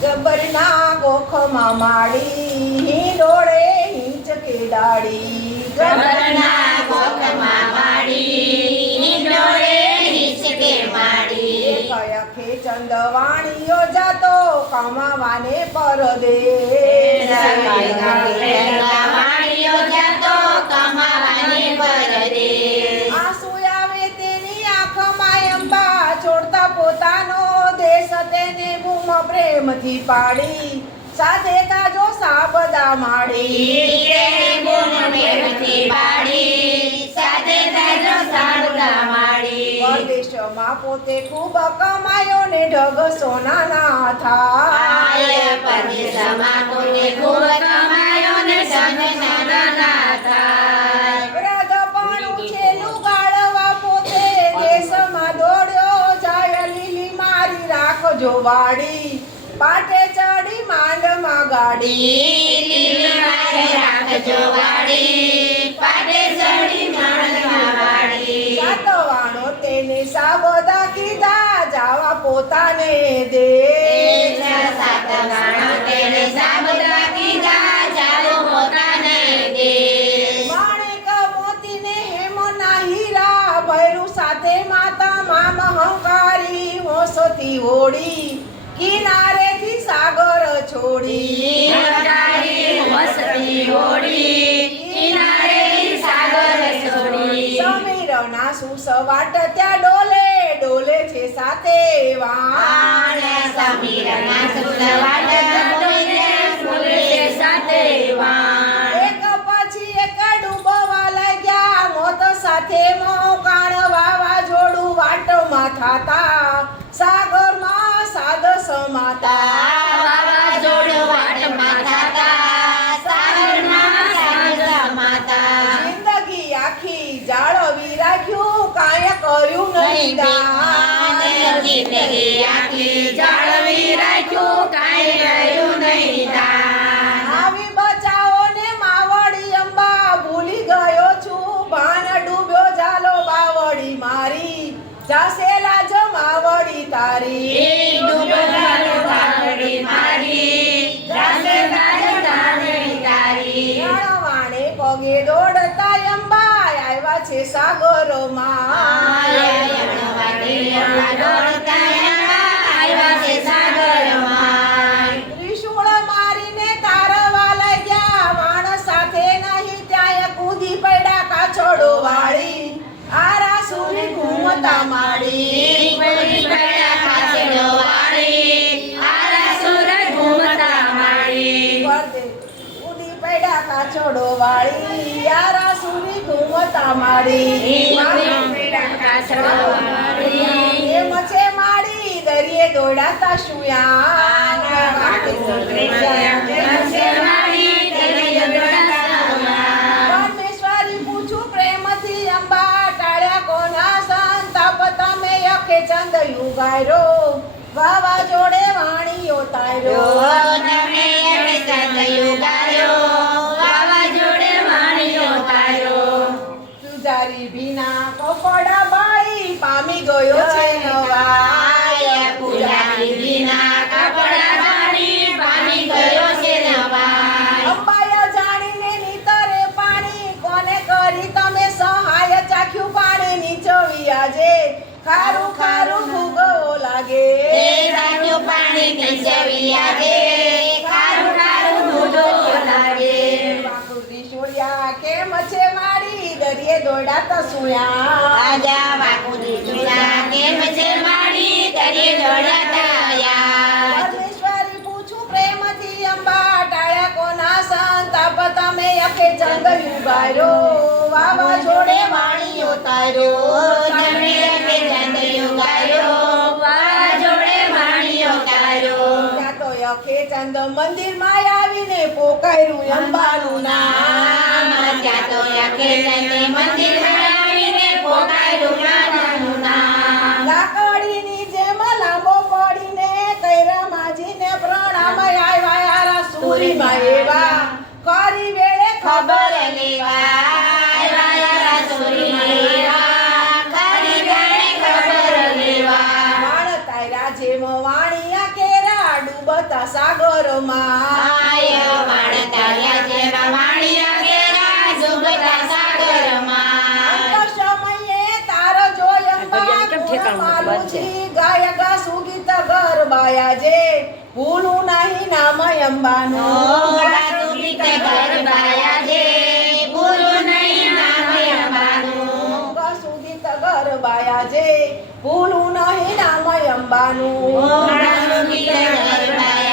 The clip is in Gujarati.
ગબ્બરના ગોખમાં માડી હિંડોળે હિંચકે દાડી ગબરના ગોખમાં વાડી, હિંડોળે હિંચકે માડી. કયખે ચંદવાણીઓ જાતો કમાવાને પરદે વાણીઓ જાતો પ્રેમથી પાડી સાથે કાજો સાબદા માડી પ્રેમથી પાડી, સાથે તાજો સાડુલા માડી. પરદેશમાં પોતે ખૂબ કમાયો ને ઢગ સોનાના થાય આય પરદેશમાં પોતે ખૂબ રાખજો વાડી પાટે ચડી માંડમાં ગાડી રાખજો વાડી, પાટે ચડી માળમાં વાડી. સાતવાણો તેને સાબદા કીધા જાવા પોતાને દે હોંશથી ઓળી કિનારેથી સાગર છોડી વસતી હોડી, સાગર છોડી. સમીરના સુસવાટ ત્યાં ડોલે ડોલે છે સાથે વાણ સમીરના સુસવાટ વાવાઝોડું વાટમાં થાતા, સાગરમાં સાગર માતા. જિંદગી આખી જાળવી રાખ્યું કાંઈ કર્યું નહીં દાન જિંદગી આખી જાળવી રાખ્યું, કાંઈ રહ્યું નહીં દાન. આવી બચાવો ને માવડી અંબા ભૂલી ગયો છું ભાન ડૂબ્યો જાલો બાવડી મારી જાસે લાજ માવડી તારી એ છે સાગરોમાં. પડ્યા કાછડો વાળી યારા સુની ઘૂમતા કાચડો વાળી. એમ છે માડી દરિયે દોડાતા શુયા. પરમેશ્વરી પૂછું પ્રેમથી અંબા ટાળ્યા કોના સંતાપ તમે યખે ચંદ યુગાયરો. વાવાઝોડે વાણીઓ તાર્યો તમે એકે ચંદયું ગાયો, સુજારી ભીના કપડા બાઈ પામી ગયો છે નવાય. પૂજારી વિના કપડા બાઈ પામી ગયો છે નવાય. અંબાયા જાણીને નીતરે પાણી કોને કરી તમે સહાય ચાખ્યું પાણી નીચોવી આજે. ખારું ખારું ભૂગવો લાગે. એ પાણી નીચોવી આજે, ખારું ખારું ભૂલો લાગે. વાકુડી છોડ્યા કેમ છે મારી દરિયે દોડાતા સુયા. આજા બાપુજી ચૂડા કેમ છે માડી, તરી દોડાતા આયા. પરમેશ્વરી પૂછું પ્રેમથી અંબા ટાળ્યા કોના સંતાપ તમે અખે જંગલ ઉભાર્યો. વાવા જોડે વાણીઓ તાર્યો. તમે ત્યાં તો અખે ચંદ મંદિરમાં આવીને પોકાર્યું અંબાનું નામ ત્યાં તો યખે મંદિરમાં આવીને પોકાર્યું માતાનું નામ. લાકડીની જેમ લાંબો પડીને કૈરા માજીને પ્રણામ આવ્યા સુરીમાં એવા સાગરમાં આય જે ભૂલું નહીં નામ અંબાનું નામ અંબાનું નામ અંબાનું